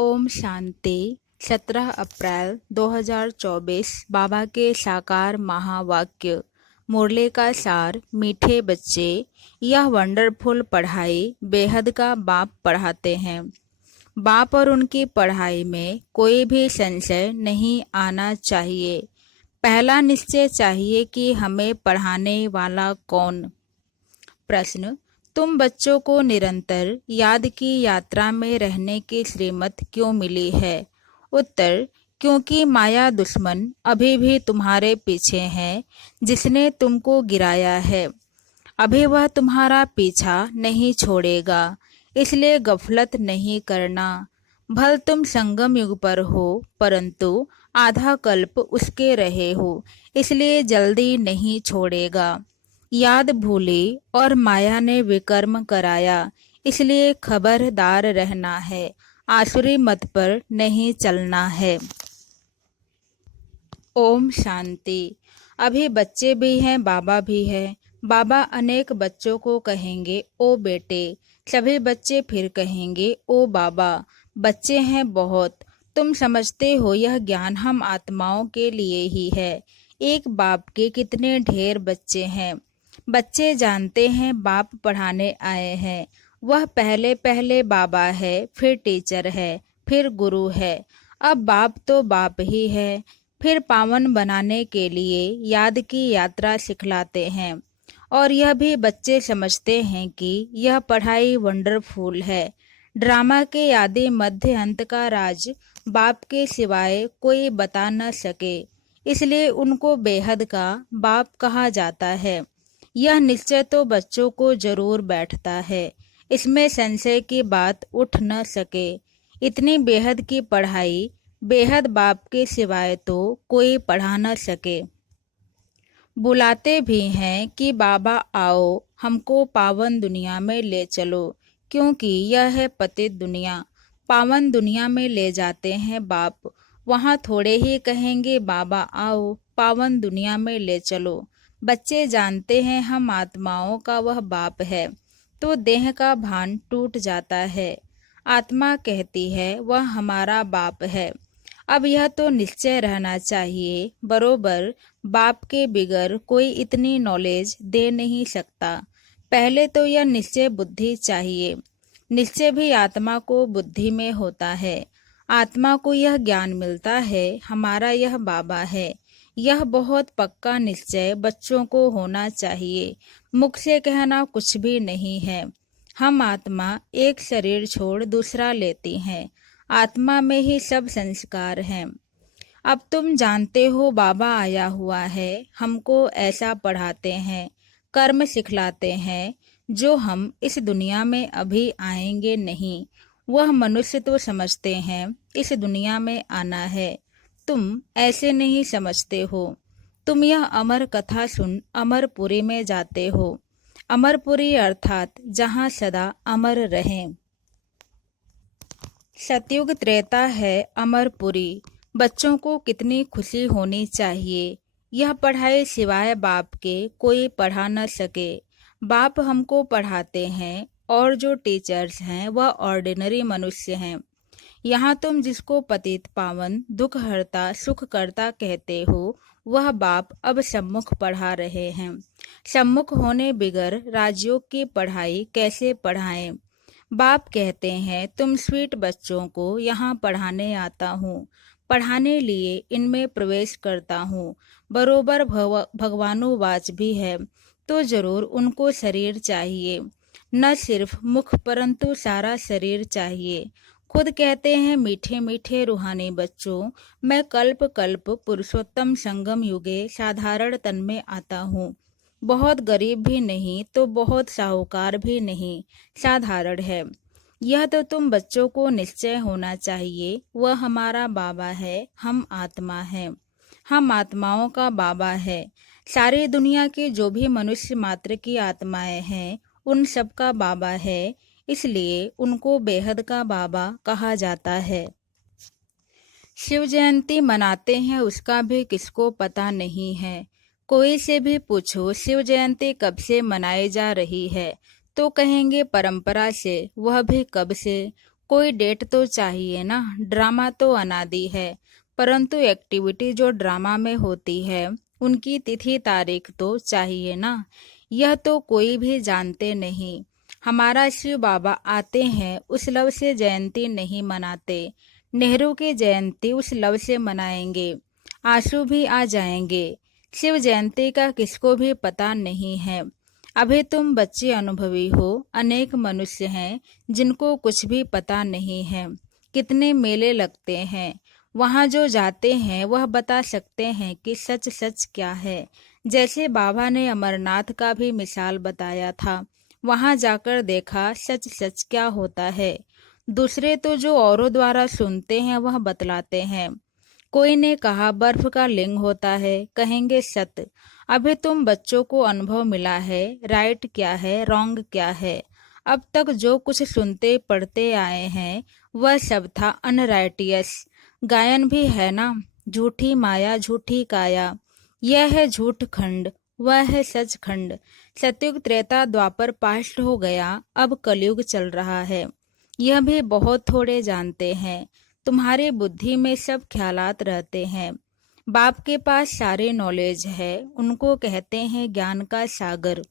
ओम शांति। 17 अप्रैल 2024 बाबा के साकार महावाक्य। मुरली का सार। मीठे बच्चे, यह वंडरफुल पढ़ाई बेहद का बाप पढ़ाते हैं। बाप और उनकी पढ़ाई में कोई भी संशय नहीं आना चाहिए। पहला निश्चय चाहिए कि हमें पढ़ाने वाला कौन। प्रश्न: तुम बच्चों को निरंतर याद की यात्रा में रहने की श्रीमत क्यों मिली है? उत्तर: क्योंकि माया दुश्मन अभी भी तुम्हारे पीछे है। जिसने तुमको गिराया है अभी वह तुम्हारा पीछा नहीं छोड़ेगा, इसलिए गफलत नहीं करना। भल तुम संगम युग पर हो, परंतु आधा कल्प उसके रहे हो, इसलिए जल्दी नहीं छोड़ेगा। याद भूली और माया ने विकर्म कराया, इसलिए खबरदार रहना है। आसुरी मत पर नहीं चलना है। ओम शांति। अभी बच्चे भी हैं, बाबा भी है। बाबा अनेक बच्चों को कहेंगे ओ बेटे, सभी बच्चे फिर कहेंगे ओ बाबा। बच्चे हैं बहुत, तुम समझते हो यह ज्ञान हम आत्माओं के लिए ही है। एक बाप के कितने ढेर बच्चे हैं। बच्चे जानते हैं बाप पढ़ाने आए हैं। वह पहले पहले बाबा है, फिर टीचर है, फिर गुरु है। अब बाप तो बाप ही है। फिर पावन बनाने के लिए याद की यात्रा सिखलाते हैं। और यह भी बच्चे समझते हैं कि यह पढ़ाई वंडरफुल है। ड्रामा के आदि मध्य अंत का राज बाप के सिवाय कोई बता न सके, इसलिए उनको बेहद का बाप कहा जाता है। यह निश्चय तो बच्चों को जरूर बैठता है, इसमें संशय की बात उठ न सके। इतनी बेहद की पढ़ाई बेहद बाप के सिवाय तो कोई पढ़ा न सके। बुलाते भी हैं कि बाबा आओ, हमको पावन दुनिया में ले चलो, क्योंकि यह है पतित दुनिया। पावन दुनिया में ले जाते हैं बाप। वहाँ थोड़े ही कहेंगे बाबा आओ, पावन दुनिया में ले चलो। बच्चे जानते हैं हम आत्माओं का वह बाप है, तो देह का भान टूट जाता है। आत्मा कहती है वह हमारा बाप है। अब यह तो निश्चय रहना चाहिए, बरोबर बाप के बिगर कोई इतनी नॉलेज दे नहीं सकता। पहले तो यह निश्चय बुद्धि चाहिए। निश्चय भी आत्मा को बुद्धि में होता है। आत्मा को यह ज्ञान मिलता है हमारा यह बाबा है। यह बहुत पक्का निश्चय बच्चों को होना चाहिए। मुख से कहना कुछ भी नहीं है। हम आत्मा एक शरीर छोड़ दूसरा लेती हैं। आत्मा में ही सब संस्कार हैं। अब तुम जानते हो बाबा आया हुआ है, हमको ऐसा पढ़ाते हैं, कर्म सिखलाते हैं जो हम इस दुनिया में अभी आएंगे नहीं। वह मनुष्य तो समझते हैं इस दुनिया में आना है, तुम ऐसे नहीं समझते हो। तुम यह अमर कथा सुन अमरपुरी में जाते हो। अमरपुरी अर्थात जहाँ सदा अमर रहें। सतयुग त्रेता है अमरपुरी। बच्चों को कितनी खुशी होनी चाहिए। यह पढ़ाई सिवाय बाप के कोई पढ़ा न सके। बाप हमको पढ़ाते हैं और जो टीचर्स हैं वह ऑर्डिनरी मनुष्य हैं। यहाँ तुम जिसको पतित पावन दुख हरता सुख करता कहते हो, वह बाप अब सम्मुख पढ़ा रहे हैं। सम्मुख होने बिगर राजयोग की पढ़ाई कैसे पढ़ाएं? बाप कहते हैं तुम स्वीट बच्चों को यहाँ पढ़ाने आता हूँ, पढ़ाने लिए इनमें प्रवेश करता हूँ। बरोबर भगवानुवाच भी है, तो जरूर उनको शरीर चाहिए। न सिर्फ मुख परंतु सारा शरीर चाहिए। खुद कहते हैं मीठे मीठे रूहानी बच्चों, मैं कल्प कल्प पुरुषोत्तम संगम युगे साधारण तन में आता हूँ। बहुत गरीब भी नहीं तो बहुत साहूकार भी नहीं, साधारण है। यह तो तुम बच्चों को निश्चय होना चाहिए। वह हमारा बाबा है, हम आत्मा हैं। हम आत्माओं का बाबा है। सारी दुनिया के जो भी मनुष्य मात्र की आत्माएं हैं, उन सब का बाबा है, इसलिए उनको बेहद का बाबा कहा जाता है। शिव जयंती मनाते हैं उसका भी किसको पता नहीं है। कोई से भी पूछो शिव जयंती कब से मनाई जा रही है, तो कहेंगे परंपरा से, वह भी कब से। कोई डेट तो चाहिए ना। ड्रामा तो अनादि है, परंतु एक्टिविटी जो ड्रामा में होती है उनकी तिथि तारीख तो चाहिए ना। यह तो कोई भी जानते नहीं। हमारा शिव बाबा आते हैं उस लव से जयंती नहीं मनाते। नेहरू की जयंती उस लव से मनाएंगे। आंसू भी आ जाएंगे। शिव जयंती का किसको भी पता नहीं है। अभी तुम बच्चे अनुभवी हो। अनेक मनुष्य हैं जिनको कुछ भी पता नहीं है। कितने मेले लगते हैं, वहाँ जो जाते हैं वह बता सकते हैं कि सच सच क्या है। जैसे बाबा ने अमरनाथ का भी मिसाल बताया था, वहाँ जाकर देखा सच सच क्या होता है। दूसरे तो जो औरों द्वारा सुनते हैं वह बतलाते हैं। कोई ने कहा बर्फ का लिंग होता है, कहेंगे सत्य। अभी तुम बच्चों को अनुभव मिला है, राइट क्या है रॉन्ग क्या है। अब तक जो कुछ सुनते पढ़ते आए हैं वह सब था अनराइटियस। गायन भी है ना, झूठी माया झूठी काया। यह है झूठ खंड, वह है सच खंड। सतयुग त्रेता द्वापर पास्ट हो गया, अब कलयुग चल रहा है। यह भी बहुत थोड़े जानते हैं। तुम्हारी बुद्धि में सब ख्यालात रहते हैं। बाप के पास सारे नॉलेज है, उनको कहते हैं ज्ञान का सागर।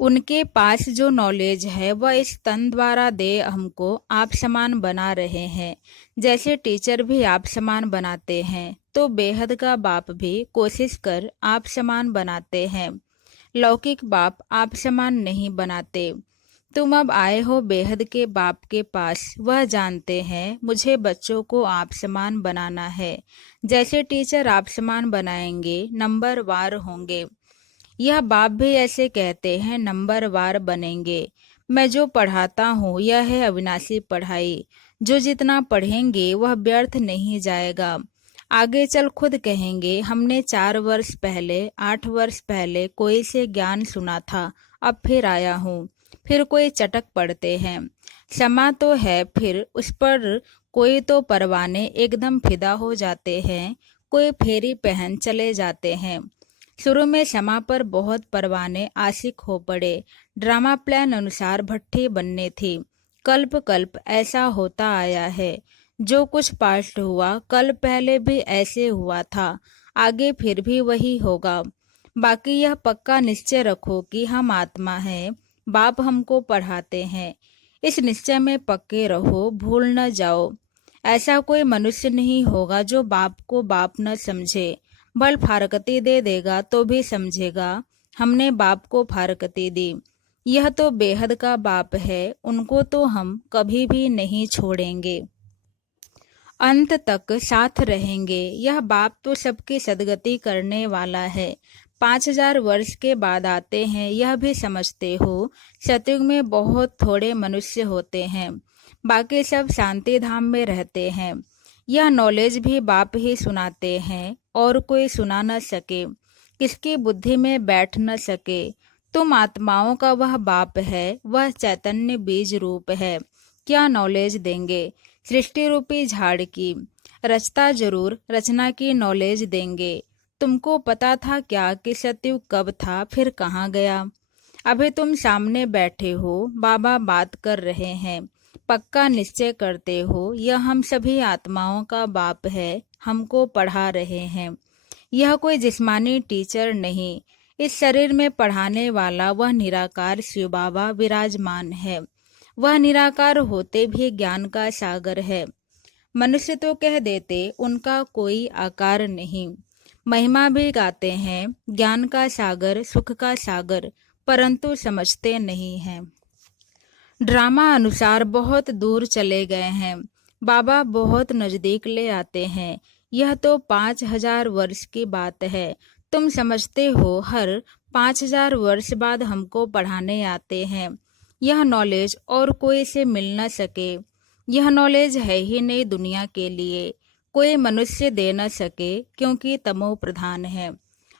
उनके पास जो नॉलेज है वह इस तन द्वारा दे हमको आप समान बना रहे हैं। जैसे टीचर भी आप समान बनाते हैं, तो बेहद का बाप भी कोशिश कर आप समान बनाते हैं। लौकिक बाप आप समान नहीं बनाते। तुम अब आए हो बेहद के बाप के पास, वह जानते हैं मुझे बच्चों को आप समान बनाना है। जैसे टीचर आप समान बनाएंगे, नंबर वार होंगे। यह बाप भी ऐसे कहते हैं, नंबर वार बनेंगे। मैं जो पढ़ाता हूँ यह है अविनाशी पढ़ाई। जो जितना पढ़ेंगे वह व्यर्थ नहीं जाएगा। आगे चल खुद कहेंगे हमने 4 वर्ष पहले 8 वर्ष पहले कोई से ज्ञान सुना था, अब फिर आया हूँ। फिर कोई चटक पड़ते हैं। क्षमा तो है, फिर उस पर कोई तो परवाने एकदम फिदा हो जाते हैं, कोई फेरी पहन चले जाते हैं। शुरू में क्षमा पर बहुत परवाने आशिक हो पड़े। ड्रामा प्लान अनुसार भट्ठी बनने थी। कल्प कल्प ऐसा होता आया है। जो कुछ पास्ट हुआ कल पहले भी ऐसे हुआ था, आगे फिर भी वही होगा। बाकी यह पक्का निश्चय रखो कि हम आत्मा हैं, बाप हमको पढ़ाते हैं। इस निश्चय में पक्के रहो, भूल न जाओ। ऐसा कोई मनुष्य नहीं होगा जो बाप को बाप न समझे। बल फारकती दे देगा तो भी समझेगा हमने बाप को फारकती दी। यह तो बेहद का बाप है, उनको तो हम कभी भी नहीं छोड़ेंगे। अंत तक साथ रहेंगे। यह बाप तो सबकी सदगति करने वाला है। 5000 वर्ष के बाद आते हैं, यह भी समझते हो। सतयुग में बहुत थोड़े मनुष्य होते हैं, बाकी सब शांति धाम में रहते हैं। यह नॉलेज भी बाप ही सुनाते हैं, और कोई सुना न सके, किसकी बुद्धि में बैठ न सके। तुम आत्माओं का वह बाप है, वह चैतन्य बीज रूप है। क्या नॉलेज देंगे? सृष्टि रूपी झाड़ की रचता जरूर, रचना की नॉलेज देंगे। तुमको पता था क्या कि सतयुग कब था फिर कहाँ गया? अभी तुम सामने बैठे हो, बाबा बात कर रहे हैं। पक्का निश्चय करते हो यह हम सभी आत्माओं का बाप है, हमको पढ़ा रहे हैं। यह कोई जिस्मानी टीचर नहीं, इस शरीर में पढ़ाने वाला वह निराकार शिव बाबा विराजमान है। वह निराकार होते भी ज्ञान का सागर है। मनुष्य तो कह देते उनका कोई आकार नहीं। महिमा भी गाते हैं ज्ञान का सागर, सुख का सागर, परंतु समझते नहीं हैं। ड्रामा अनुसार बहुत दूर चले गए हैं, बाबा बहुत नजदीक ले आते हैं। यह तो 5000 वर्ष की बात है। तुम समझते हो हर 5000 वर्ष बाद हमको पढ़ाने आते हैं। यह नॉलेज और कोई से मिल न सके। यह नॉलेज है ही नहीं दुनिया के लिए, कोई मनुष्य दे न सके, क्योंकि तमो प्रधान है।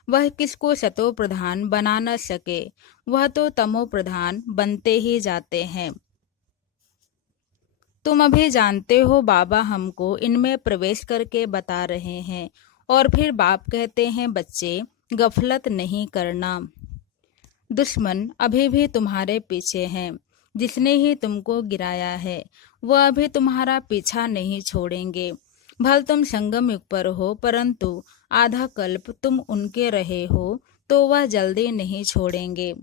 वह किसको सतो प्रधान बना न सके, वह तो तमो प्रधान बनते ही जाते हैं। तुम अभी जानते हो बाबा हमको इनमें प्रवेश करके बता रहे हैं। और फिर बाप कहते हैं बच्चे गफलत नहीं करना। दुश्मन अभी भी तुम्हारे पीछे हैं। जिसने ही तुमको गिराया है वह अभी तुम्हारा पीछा नहीं छोड़ेंगे। भल तुम संगम युग पर हो, परंतु आधा कल्प तुम उनके रहे हो तो वह जल्दी नहीं छोड़ेंगे।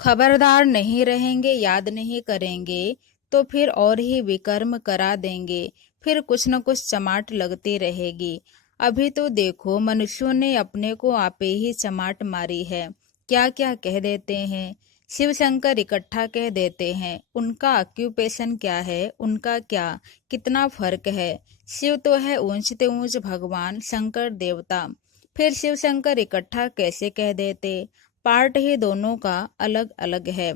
खबरदार नहीं रहेंगे, याद नहीं करेंगे तो फिर और ही विकर्म करा देंगे, फिर कुछ न कुछ चमाट लगती रहेगी। अभी तो देखो मनुष्यों ने अपने को आपे ही चमाट मारी है। क्या क्या कह देते हैं, शिव शंकर इकट्ठा कह देते हैं। उनका ऑक्यूपेशन क्या है, उनका क्या कितना फर्क है। शिव तो है ऊंचते ऊंच भगवान, शंकर देवता, फिर शिव शंकर इकट्ठा कैसे कह देते। पार्ट ही दोनों का अलग अलग है।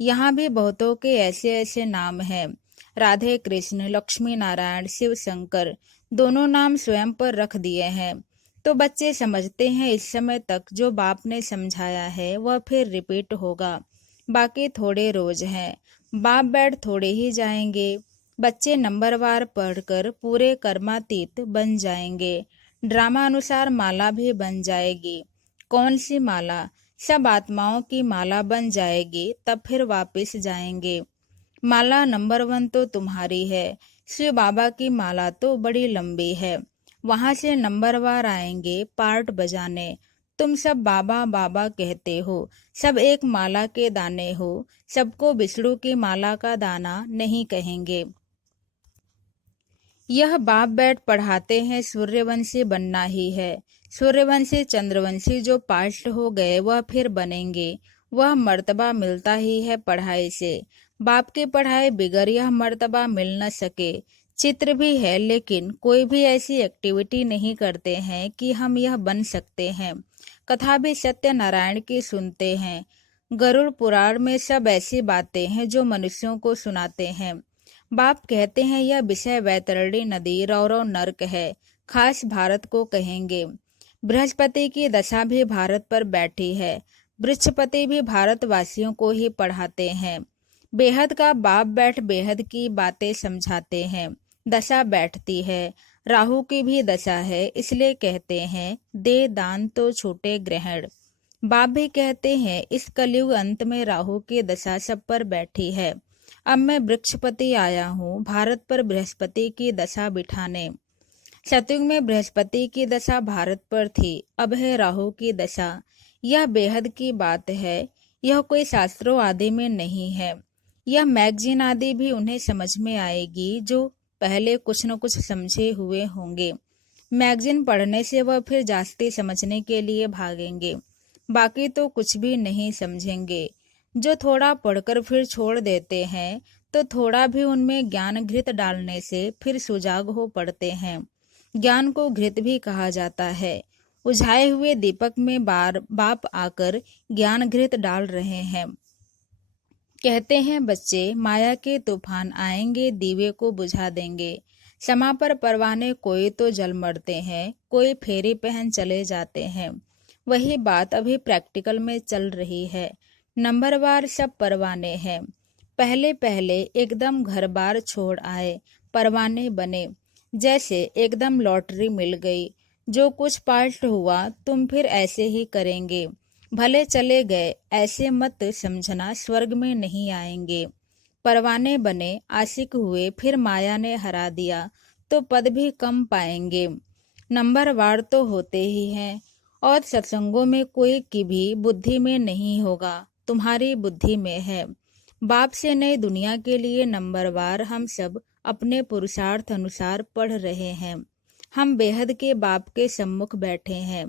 यहाँ भी बहुतों के ऐसे ऐसे नाम हैं, राधे कृष्ण, लक्ष्मी नारायण, शिव शंकर, दोनों नाम स्वयं पर रख दिए हैं। तो बच्चे समझते हैं इस समय तक जो बाप ने समझाया है वह फिर रिपीट होगा। बाकी थोड़े रोज हैं, बाप बैठ थोड़े ही जाएंगे। बच्चे नंबरवार पढ़कर पूरे कर्मातीत बन जाएंगे। ड्रामा अनुसार माला भी बन जाएगी। कौन सी माला? सब आत्माओं की माला बन जाएगी, तब फिर वापस जाएंगे। माला नंबर 1 तो तुम्हारी है। शिव बाबा की माला तो बड़ी लंबी है, वहां से नंबरवार आएंगे पार्ट बजाने। तुम सब बाबा बाबा कहते हो, सब एक माला के दाने हो, सबको विष्णु की माला का दाना नहीं कहेंगे। यह बाप बैठ पढ़ाते हैं सूर्यवंशी बनना ही है। सूर्यवंशी चंद्रवंशी जो पास्ट हो गए वह फिर बनेंगे। वह मर्तबा मिलता ही है पढ़ाई से। बाप की पढ़ाई बिगर यह मर्तबा मिल न सके। चित्र भी है लेकिन कोई भी ऐसी एक्टिविटी नहीं करते हैं कि हम यह बन सकते हैं। कथा भी सत्यनारायण की सुनते हैं। गरुड़ पुराण में सब ऐसी बातें हैं जो मनुष्यों को सुनाते हैं। बाप कहते हैं यह विषय वैतरणी नदी रौरव नर्क है, खास भारत को कहेंगे। बृहस्पति की दशा भी भारत पर बैठी है। बृहस्पति भी भारतवासियों को ही पढ़ाते हैं। बेहद का बाप बैठ बेहद की बातें समझाते हैं। दशा बैठती है, राहु की भी दशा है, इसलिए कहते हैं दे दान तो छूटे ग्रहण। बाप भी कहते हैं इस कलयुग अंत में राहु की दशा सब पर बैठी है। अब मैं बृहस्पति आया हूँ भारत पर बृहस्पति की दशा बिठाने। सतयुग में बृहस्पति की दशा भारत पर थी, अब है राहु की दशा। यह बेहद की बात है, यह कोई शास्त्रों आदि में नहीं है। यह मैगजीन आदि भी उन्हें समझ में आएगी जो पहले कुछ न कुछ समझे हुए होंगे। मैगजीन पढ़ने से वह फिर जास्ती समझने के लिए भागेंगे, बाकी तो कुछ भी नहीं समझेंगे। जो थोड़ा पढ़कर फिर छोड़ देते हैं तो थोड़ा भी उनमें ज्ञान घृत डालने से फिर सुजाग हो पड़ते हैं। ज्ञान को घृत भी कहा जाता है। उझाए हुए दीपक में बाप आकर ज्ञान घृत डाल रहे हैं। कहते हैं बच्चे माया के तूफान आएंगे, दीवे को बुझा देंगे। क्षमा पर परवाने कोई तो जल मरते हैं, कोई फेरी पहन चले जाते हैं। वही बात अभी प्रैक्टिकल में चल रही है। नंबरवार सब परवाने हैं। पहले पहले एकदम घर बार छोड़ आए, परवाने बने। जैसे एकदम लॉटरी मिल गई, जो कुछ पास्ट हुआ तुम फिर ऐसे ही करेंगे। भले चले गए ऐसे मत समझना स्वर्ग में नहीं आएंगे। परवाने बने, आशिक हुए, फिर माया ने हरा दिया तो पद भी कम पाएंगे। नंबरवार तो होते ही हैं और सत्संगों में कोई की भी बुद्धि में नहीं होगा, तुम्हारी बुद्धि में है। बाप से नई दुनिया के लिए नंबरवार हम सब अपने पुरुषार्थ अनुसार पढ़ रहे हैं। हम बेहद के बाप के सम्मुख बैठे हैं।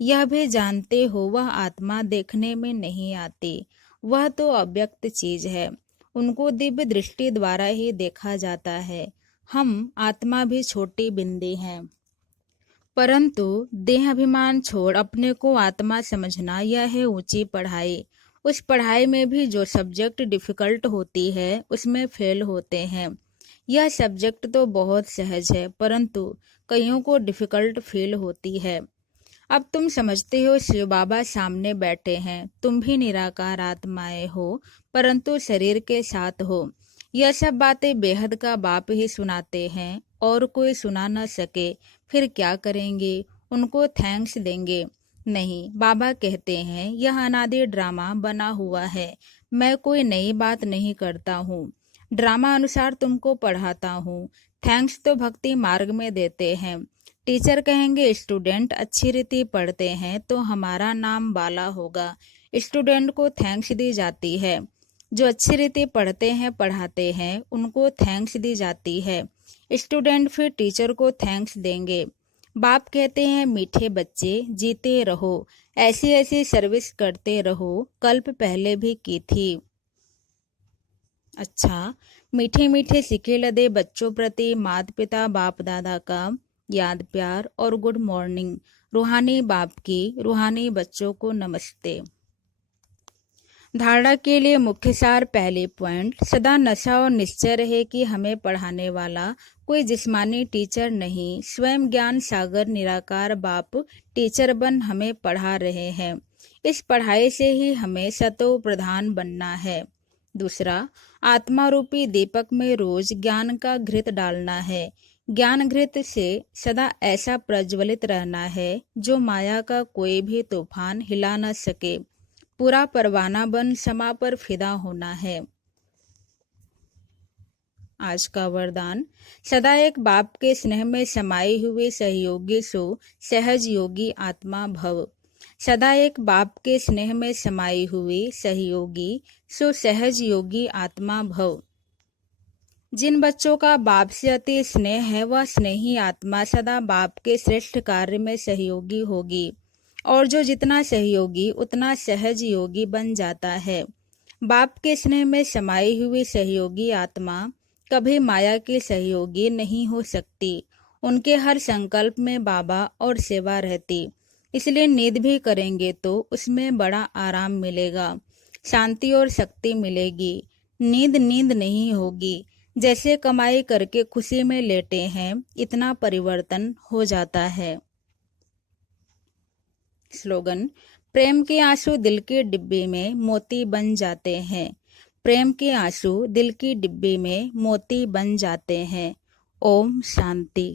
यह भी जानते हो वह आत्मा देखने में नहीं आती, वह तो अव्यक्त चीज है, उनको दिव्य दृष्टि द्वारा ही देखा जाता है। हम आत्मा भी छोटी बिंदी हैं, परंतु देह अभिमान छोड़ अपने को आत्मा समझना यह है ऊंची पढ़ाई। उस पढ़ाई में भी जो सब्जेक्ट डिफिकल्ट होती है उसमें फेल होते हैं। यह सब्जेक्ट तो बहुत सहज है, परंतु कईयों को डिफिकल्ट फील होती है। अब तुम समझते हो शिव बाबा सामने बैठे हैं, तुम भी निराकार आत्माएं हो, परंतु शरीर के साथ हो। यह सब बातें बेहद का बाप ही सुनाते हैं और कोई सुना न सके फिर क्या करेंगे, उनको थैंक्स देंगे। नहीं, बाबा कहते हैं यह अनादि ड्रामा बना हुआ है, मैं कोई नई बात नहीं करता हूँ, ड्रामा अनुसार तुमको पढ़ाता हूँ। थैंक्स तो भक्ति मार्ग में देते हैं। टीचर कहेंगे स्टूडेंट अच्छी रीति पढ़ते हैं तो हमारा नाम बाला होगा, स्टूडेंट को थैंक्स दी जाती है। जो अच्छी रीति पढ़ते हैं पढ़ाते हैं उनको थैंक्स दी जाती है, स्टूडेंट फिर टीचर को थैंक्स देंगे। बाप कहते हैं मीठे बच्चे जीते रहो, ऐसी ऐसी सर्विस करते रहो, कल्प पहले भी की थी। अच्छा, मीठे मीठे सिक्के लदे बच्चों प्रति माता पिता बाप दादा का याद प्यार और गुड मॉर्निंग। रूहानी बाप की रूहानी बच्चों को नमस्ते। धारणा के लिए मुख्य सार पहले पॉइंट, सदा नशा और निश्चय रहे कि हमें पढ़ाने वाला कोई जिस्मानी टीचर नहीं, स्वयं ज्ञान सागर निराकार बाप टीचर बन हमें पढ़ा रहे हैं। इस पढ़ाई से ही हमें सतो प्रधान बनना है। दूसरा, आत्मा रूपी दीपक में रोज ज्ञान का घृत डालना है। ज्ञान घृत से सदा ऐसा प्रज्वलित रहना है जो माया का कोई भी तूफान हिला न सके। पूरा परवाना बन समा पर फिदा होना है। आज का वरदान, सदा एक बाप के स्नेह में समाई हुई सहयोगी सो सहज योगी आत्मा भव। सदा एक बाप के स्नेह में समाई हुई सहयोगी सो सहज योगी आत्मा भव। जिन बच्चों का बाप से अति स्नेह है वह स्नेही आत्मा सदा बाप के श्रेष्ठ कार्य में सहयोगी होगी, और जो जितना सहयोगी उतना सहज योगी बन जाता है। बाप के स्नेह में समाई हुई सहयोगी आत्मा कभी माया की सहयोगी नहीं हो सकती। उनके हर संकल्प में बाबा और सेवा रहती, इसलिए नींद भी करेंगे तो उसमें बड़ा आराम मिलेगा, शांति और शक्ति मिलेगी। नींद नींद नहीं होगी, जैसे कमाई करके खुशी में लेटे हैं इतना परिवर्तन हो जाता है। स्लोगन, प्रेम के आंसू दिल के डिब्बे में मोती बन जाते हैं। प्रेम के आंसू दिल की डिब्बे में मोती बन जाते हैं। ओम शांति।